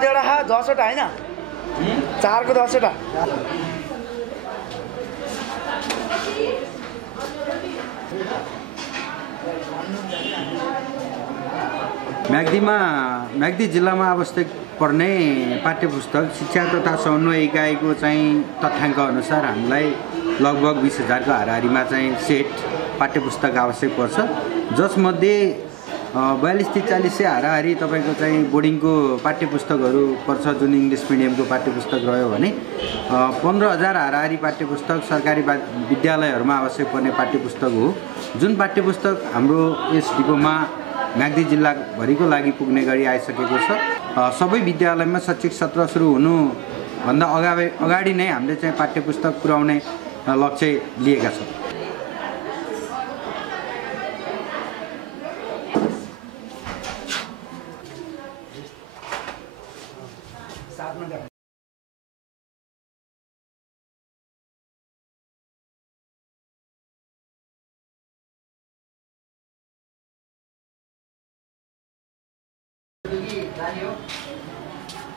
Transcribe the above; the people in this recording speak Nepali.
कतिवटा खा 10वटा हैन 4को 10वटा म्याग्दी जिल्लामा अवस्थित पर्ने पाठ्यपुस्तक शिक्षा तथा समन्वय इकाइको चाहिँ तथ्याङ्क अनुसार हामीलाई लगभग 20,000 को हाराहारीमा चाहिँ सेट पाठ्यपुस्तक आवश्यक पर्छ, जसमध्ये 42-43 हाराहारी तपाईँको चाहिँ बोर्डिङको पाठ्यपुस्तकहरू पर्छ, जुन इङ्ग्लिस मिडियमको पाठ्यपुस्तक रह्यो भने 15,000 हाराहारी पाठ्यपुस्तक सरकारी विद्यालयहरूमा आवश्यक पर्ने पाठ्यपुस्तक हो। जुन पाठ्यपुस्तक हाम्रो यस डिपोमा म्याग्दी जिल्लाभरिको लागि पुग्ने गरी आइसकेको छ। सबै विद्यालयमा शैक्षिक सत्र सुरु हुनुभन्दा अगाडि नै हामीले चाहिँ पाठ्यपुस्तक पुर्याउने लक्ष्य लिएका छौँ। जाने हो।